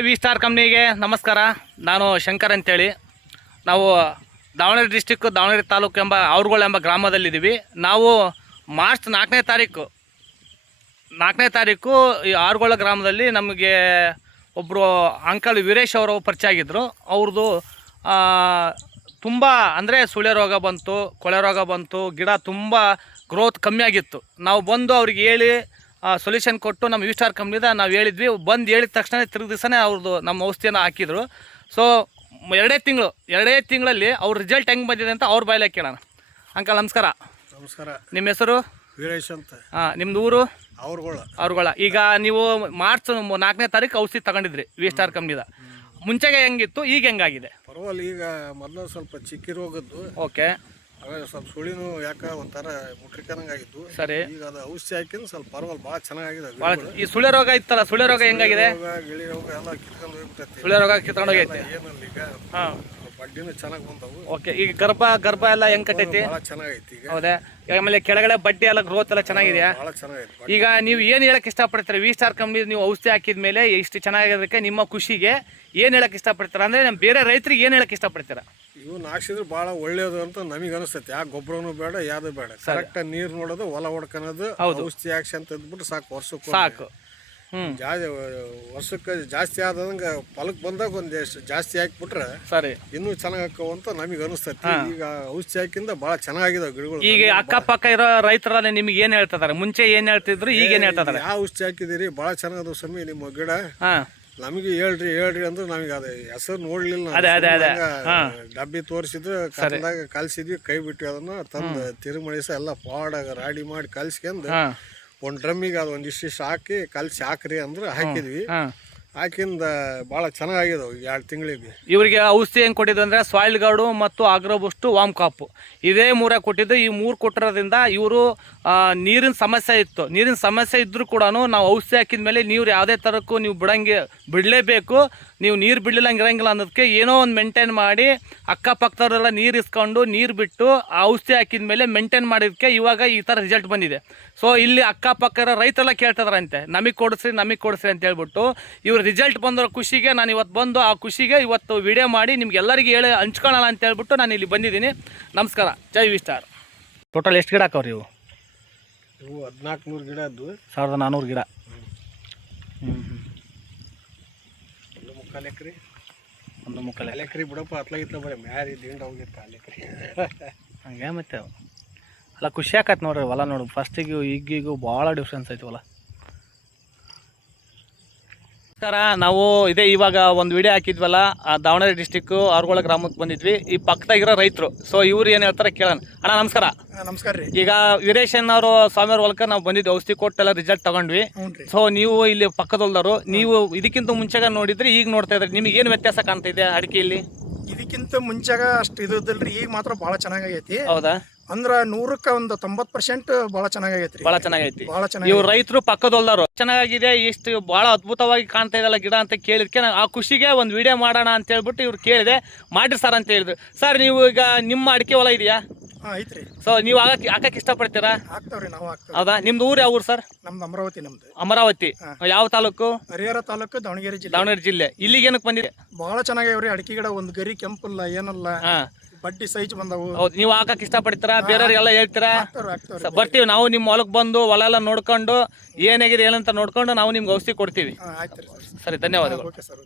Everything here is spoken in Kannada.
ವಿ ಸ್ಟಾರ್ ಕಂಪ್ನಿಗೆ ನಮಸ್ಕಾರ. ನಾನು ಶಂಕರ್ ಅಂತೇಳಿ. ನಾವು ದಾವಣಗೆರೆ ಡಿಸ್ಟಿಕ್ಕು ದಾವಣಗೆರೆ ತಾಲೂಕು ಎಂಬ ಅವ್ರುಗಳು ಎಂಬ ಗ್ರಾಮದಲ್ಲಿದ್ದೀವಿ. ನಾವು ಮಾರ್ಚ್ 4ನೇ ತಾರೀಕು ಈ ಆರುಗೋಳ ಗ್ರಾಮದಲ್ಲಿ ನಮಗೆ ಒಬ್ಬರು ಅಂಕಲ್ ವೀರೇಶ್ ಅವರು ಪರಿಚಯ ಆಗಿದ್ದರು. ಅವ್ರದ್ದು ತುಂಬ ಅಂದರೆ ಸುಳೆ ರೋಗ ಬಂತು, ಕೊಳೆ ರೋಗ ಬಂತು, ಗಿಡ ತುಂಬ ಗ್ರೋತ್ ಕಮ್ಮಿ ಆಗಿತ್ತು. ನಾವು ಬಂದು ಅವ್ರಿಗೆ ಹೇಳಿ ಸೊಲ್ಯೂಷನ್ ಕೊಟ್ಟು ನಮ್ಮ ವಿ ಸ್ಟಾರ್ ಕಂಪ್ನಿದ ನಾವು ಹೇಳಿದ್ವಿ. ಬಂದು ಹೇಳಿದ ತಕ್ಷಣ ತಿರುಗಿ ದಿವಸನೇ ಅವ್ರದ್ದು ನಮ್ಮ ಔಷಧಿಯನ್ನು ಹಾಕಿದರು. ಸೊ ಎರಡೇ ತಿಂಗಳಲ್ಲಿ ಅವ್ರ ರಿಸಲ್ಟ್ ಹೆಂಗೆ ಬಂದಿದೆ ಅಂತ ಅವ್ರ ಬಾಯಲ್ಲಿ ಕೇಳೋಣ. ಅಂಕಲ್ ನಮಸ್ಕಾರ. ನಮಸ್ಕಾರ. ನಿಮ್ಮ ಹೆಸರು? ವೀರೇಶ್ ಅಂತ. ನಿಮ್ಮದು ಊರು? ಅವ್ರುಗಳ. ಈಗ ನೀವು ಮಾರ್ಚ್ 4ನೇ ತಾರೀಕು ಔಷಧಿ ತಗೊಂಡಿದ್ರಿ ವಿ ಸ್ಟಾರ್ ಕಂಪ್ನಿದ. ಮುಂಚೆಗೆ ಹೆಂಗಿತ್ತು, ಈಗ ಹೆಂಗಾಗಿದೆ? ಪರವಾಗಿಲ್ಲ. ಈಗ ಮೊದಲು ಸ್ವಲ್ಪ ಚಿಕ್ಕಿ ರೋಗದ್ದು. ಓಕೆ. ಸ್ವಲ್ಪ ಸುಳಿನೂ ಯಾಕೆ ಒಂಥರ ಮುಟ್ರಿಕರಂಗಾಗಿದ್ದು. ಸರಿ. ಈಗ ಅದು ಔಷಧಿ ಹಾಕಿದ್ರೆ ಸ್ವಲ್ಪ ಪರವಾಗಿಲ್ಲ, ಭಾಳ ಚೆನ್ನಾಗಿದೆ. ಈ ಸುಳೆ ರೋಗ ಇತ್ತಲ್ಲ, ಸುಳೆ ರೋಗ ಹೆಂಗಾಗಿದೆ? ಗಿಳಿ ರೋಗ ಎಲ್ಲ ಕಿತ್ಕೊಂಡು ಹೋಗ್ಬಿಟ್ಟೈತಿ. ಸುಳೆ ರೋಗ ಕಿತ್ಕೊಂಡು ಹೋಗೈತೆ. ಏನಲ್ಲ ಈಗ ಬಡ್ಡಿನೂ ಚೆನ್ನಾಗಿ ಬಂದವು. ಓಕೆ. ಈಗ ಗರ್ಭ ಎಲ್ಲ ಹೆಂಗ್ ಕಟ್ಟೈತಿ? ಭಾಳ ಚೆನ್ನಾಗೈತಿ ಈಗ. ಹೌದಾ? ಆಮೇಲೆ ಕೆಳಗಡೆ ಬಡ್ಡಿ ಎಲ್ಲ ಗ್ರೋತ್ ಎಲ್ಲ ಚೆನ್ನಾಗಿದೆಯಾ? ಭಾಳ ಚೆನ್ನಾಗೈತಿ. ಈಗ ನೀವು ಏನು ಹೇಳಕ್ ಇಷ್ಟಪಡ್ತೀರಾ? ವಿ ಸ್ಟಾರ್ ಕಂಪ್ನಿ ನೀವು ಔಷಧಿ ಹಾಕಿದ ಮೇಲೆ ಇಷ್ಟು ಚೆನ್ನಾಗಿರೋದಕ್ಕೆ ನಿಮ್ಮ ಖುಷಿಗೆ ಏನು ಹೇಳಕ್ ಇಷ್ಟಪಡ್ತೀರಾ? ಅಂದ್ರೆ ನಮ್ಮ ಬೇರೆ ರೈತರಿಗೆ ಏನು ಹೇಳಕ್ ಇಷ್ಟಪಡ್ತೀರಾ? ಇವನ್ನ ಹಾಕ್ಸಿದ್ರೆ ಭಾಳ ಒಳ್ಳೇದು ಅಂತ ನಮಗೆ ಅನಿಸ್ತೈತಿ. ಯಾವ ಗೊಬ್ಬರನೂ ಬೇಡ, ಯಾವ್ದು ಬೇಡ. ಕರೆಕ್ಟಾಗಿ ನೀರು ನೋಡೋದು, ಹೊಲ ಹೊಡ್ಕೊಳೋದು, ಔಷಧಿ ಹಾಕ್ಸಿ ಅಂತ ಇದ್ಬಿಟ್ಟು ಸಾಕು. ವರ್ಷಕ್ಕೆ ಸಾಕು. ವರ್ಷಕ್ಕೆ ಜಾಸ್ತಿ ಆದಂಗೆ ಫಲಕ್ಕೆ ಬಂದಾಗ ಒಂದೆಷ್ಟು ಜಾಸ್ತಿ ಹಾಕಿಬಿಟ್ರೆ ಸರಿ ಇನ್ನೂ ಚೆನ್ನಾಗಿ ಹಾಕವು ಅಂತ ನಮಗೆ ಅನಿಸ್ತೈತಿ. ಈಗ ಔಷಧಿ ಹಾಕಿಂದ ಭಾಳ ಚೆನ್ನಾಗಿದಾವೆ ಗಿಡಗಳು. ಈಗ ಅಕ್ಕಪಕ್ಕ ಇರೋ ರೈತರ ನಿಮ್ಗೆ ಏನು ಹೇಳ್ತಿದಾರೆ? ಮುಂಚೆ ಏನು ಹೇಳ್ತಿದ್ರು, ಈಗ ಏನು ಹೇಳ್ತಿದಾರೆ? ಯಾವ ಔಷಧಿ ಹಾಕಿದಿರಿ, ಭಾಳ ಚೆನ್ನಾಗದ ಸಮಯ ನಿಮ್ಮ ಗಿಡ, ನಮಗೆ ಹೇಳ್ರಿ ಅಂದ್ರೆ ನಮಗೆ ಅದು ಹೆಸರು ನೋಡ್ಲಿಲ್ಲ. ಡಬ್ಬಿ ತೋರಿಸಿದ್ರು, ಕನ್ನದಾಗ ಕಲ್ಸಿದ್ವಿ, ಕೈ ಬಿಟ್ವಿ. ಅದನ್ನ ತಂದು ತಿರುಮಳಿಸ ಎಲ್ಲ ಪಾಡಾಗ ರಾಡಿ ಮಾಡಿ ಕಲ್ಸ್ಕೊಂಡು ಒಂದು ಡ್ರಮ್ಮಿಗೆ ಅದು ಒಂದಿಷ್ಟು ಹಾಕಿ ಕಲ್ಸಿ ಹಾಕ್ರಿ ಅಂದ್ರೆ ಹಾಕಿದ್ವಿ. ಹಾಕಿಂದ ಭಾಳ ಚೆನ್ನಾಗಿದಾವೆ 2 ತಿಂಗಳಿಗೆ. ಇವರಿಗೆ ಔಷಧಿ ಹೆಂಗೆ ಕೊಟ್ಟಿದ್ದು ಅಂದರೆ ಸಾಯಿಲ್ ಗಾರ್ಡು ಮತ್ತು ಆಗ್ರೋಬುಸ್ಟ್ ವಾಮ್ ಕಾಪು ಇದೇ 3 ಕೊಟ್ಟಿದ್ದು. ಈ 3 ಕೊಟ್ಟಿರೋದ್ರಿಂದ ಇವರು ನೀರಿನ ಸಮಸ್ಯೆ ಇತ್ತು. ನೀರಿನ ಸಮಸ್ಯೆ ಇದ್ದರೂ ಕೂಡ ನಾವು ಔಷಧಿ ಹಾಕಿದ ಮೇಲೆ ನೀರು ಯಾವುದೇ ಥರಕ್ಕೂ ನೀವು ಬಿಡಲೇಬೇಕು. ನೀವು ನೀರು ಬಿಡಲಿಲ್ಲಂಗೆ ಇರಂಗಿಲ್ಲ ಅನ್ನೋದಕ್ಕೆ ಏನೋ ಒಂದು ಮೇಂಟೈನ್ ಮಾಡಿ ಅಕ್ಕಪಕ್ಕದವರೆಲ್ಲ ನೀರು ಇಸ್ಕೊಂಡು ನೀರು ಬಿಟ್ಟು ಆ ಔಷಧಿ ಹಾಕಿದ ಮೇಲೆ ಮೇಂಟೈನ್ ಮಾಡಿದ್ದಕ್ಕೆ ಇವಾಗ ಈ ಥರ ರಿಸಲ್ಟ್ ಬಂದಿದೆ. ಸೊ ಇಲ್ಲಿ ಅಕ್ಕಪಕ್ಕ ರೈತರೆಲ್ಲ ಕೇಳ್ತಿದಾರಂತೆ, ನಮಗೆ ಕೊಡಿಸ್ರಿ ಅಂತ ಹೇಳ್ಬಿಟ್ಟು. ಇವ್ರ ರಿಸಲ್ಟ್ ಬಂದಿರೋ ಖುಷಿಗೆ ನಾನು ಇವತ್ತು ಬಂದು ಆ ಖುಷಿಗೆ ಇವತ್ತು ವಿಡಿಯೋ ಮಾಡಿ ನಿಮ್ಗೆಲ್ಲರಿಗೆ ಹೇಳಿ ಹಂಚ್ಕೊಳ್ಳೋಣ ಅಂತ ಹೇಳ್ಬಿಟ್ಟು ನಾನು ಇಲ್ಲಿ ಬಂದಿದ್ದೀನಿ. ನಮಸ್ಕಾರ. ಜೈ ವಿ ಸ್ಟಾರ್. ಟೋಟಲ್ ಎಷ್ಟು ಗಿಡ ಹಾಕವ್ರಿ ಇವು? 1400 ಗಿಡ ಇದ್ದು, 1400 ಗಿಡ. ಒಂದು ಮುಕ್ಕಾಲು ಎಕರೆ ಬಿಡಪ್ಪ. ಅತ್ಲಾಗಿತ್ತ ಬರೀ ಮ್ಯಾರಿ ದಿಂಡ ಹೋಗಿತ್ತು 4 ಎಕರೆ. ಹಂಗೆ ಮತ್ತೆ ಅಲ್ಲ ಖುಷಿ ಆಕೈತೆ ನೋಡ್ರಿ ಹೊಲ. ನೋಡು ಫಸ್ಟಿಗೂ ಈಗಿಗೂ ಭಾಳ ಡಿಫ್ರೆನ್ಸ್ ಐತಿ ಹೊಲ. ನಮಸ್ಕಾರ. ನಾವು ಇವಾಗ ಒಂದು ವಿಡಿಯೋ ಹಾಕಿದ್ವಲ್ಲ, ದಾವಣಗೆರೆ ಡಿಸ್ಟಿಕ್ಕು ಅವ್ರುಗಳ ಗ್ರಾಮಕ್ಕೆ ಬಂದಿದ್ವಿ. ಈ ಪಕ್ಕದಾಗಿರೋ ರೈತರು. ಸೊ ಇವ್ರು ಏನು ಹೇಳ್ತಾರೆ ಕೇಳೋಣ. ಅಣ್ಣ ನಮಸ್ಕಾರ. ನಮಸ್ಕಾರ ರೀ. ಈಗ ವೀರೇಶನ್ ಅವರು ಸ್ವಾಮಿಯವ್ರ ಹೊಲಕ್ಕೆ ನಾವು ಬಂದಿದ್ವಿ, ಔಷಧಿ ಕೊಟ್ಟೆಲ್ಲ ರಿಸಲ್ಟ್ ತಗೊಂಡ್ವಿ. ಸೊ ನೀವು ಇಲ್ಲಿ ಪಕ್ಕದೊಲ್ದವರು, ನೀವು ಇದಕ್ಕಿಂತ ಮುಂಚೆಗ ನೋಡಿದ್ರಿ, ಈಗ ನೋಡ್ತಾ ಇದ್ರಿ, ನಿಮಗೆ ಏನು ವ್ಯತ್ಯಾಸ ಕಾಣ್ತಿದೆ ಅಡಿಕೆಯಲ್ಲಿ? ಇದಕ್ಕಿಂತ ಮುಂಚೆಗ ಅಷ್ಟು ಇದಿಲ್ರಿ, ಈಗ ಮಾತ್ರ ಭಾಳ ಚೆನ್ನಾಗೈತಿ. ಹೌದಾ? ಅಂದ್ರ 100ಕ್ಕೆ ಒಂದು 90% ಭಾಳ ಚೆನ್ನಾಗೈತಿ. ಭಾಳ ಚೆನ್ನಾಗೈತಿ. ಇವ್ರು ರೈತರು ಪಕ್ಕದೊಲ್ದವರು. ಚೆನ್ನಾಗಿದೆ, ಇಷ್ಟು ಭಾಳ ಅದ್ಭುತವಾಗಿ ಕಾಣ್ತಾ ಇದೆಲ್ಲ ಗಿಡ ಅಂತ ಕೇಳಿದ್ಕೆ ಆ ಖುಷಿಗೆ ಒಂದು ವಿಡಿಯೋ ಮಾಡೋಣ ಅಂತ ಹೇಳ್ಬಿಟ್ಟು ಇವ್ರು ಕೇಳಿದೆ. ಮಾಡಿರಿ ಸರ್ ಅಂತ ಹೇಳಿದ್ರು. ಸರ್ ನೀವು ಈಗ ನಿಮ್ಮ ಅಡಿಕೆ ಹೊಲ ಇದೆಯಾ? ಐತ್ರಿ. ಸೊ ನೀವು ಹಾಕಕ್ಕೆ ಇಷ್ಟಪಡ್ತೀರಾ? ಹಾಕ್ತಾವ್ರಿ, ನಾವು ಹಾಕ್ತಾವ್ರಿ. ಹೌದಾ? ನಿಮ್ದು ಊರು ಯಾವ ಊರು ಸರ್? ನಮ್ದು ಅಮರಾವತಿ. ಅಮರಾವತಿ ಯಾವ ತಾಲೂಕು? ಹರಿಹರ ತಾಲೂಕು, ದಾವಣಗೆರೆ ಜಿಲ್ಲೆ. ಇಲ್ಲಿಗೆ ಏನಕ್ಕೆ ಬಂದಿದೆ? ಭಾಳ ಚೆನ್ನಾಗ್ಯಾವ್ರಿ ಅಡಿಕೆ ಗಿಡ. ಒಂದು ಗರಿ ಕೆಂಪಲ್ಲ, ಏನಲ್ಲ, ಬಡ್ಡಿ ಸೈಜ್ ಬಂದವು. ಹೌದು. ನೀವು ಹಾಕಕ್ಕೆ ಇಷ್ಟಪಡ್ತೀರಾ? ಬೇರೆಯವ್ರಿಗೆಲ್ಲ ಹೇಳ್ತೀರಾ? ಬರ್ತೀವಿ ನಾವು ನಿಮ್ಮ ಹೊಲಕ್ಕೆ ಬಂದು ಹೊಲ ಎಲ್ಲ ನೋಡ್ಕೊಂಡು ಏನಾಗಿದೆ ಏನಂತ ನೋಡ್ಕೊಂಡು ನಾವು ನಿಮ್ಗೆ ಔಷಧಿ ಕೊಡ್ತೀವಿ. ಆಯ್ತು ಸರಿ, ಧನ್ಯವಾದಗಳು. Okay sir.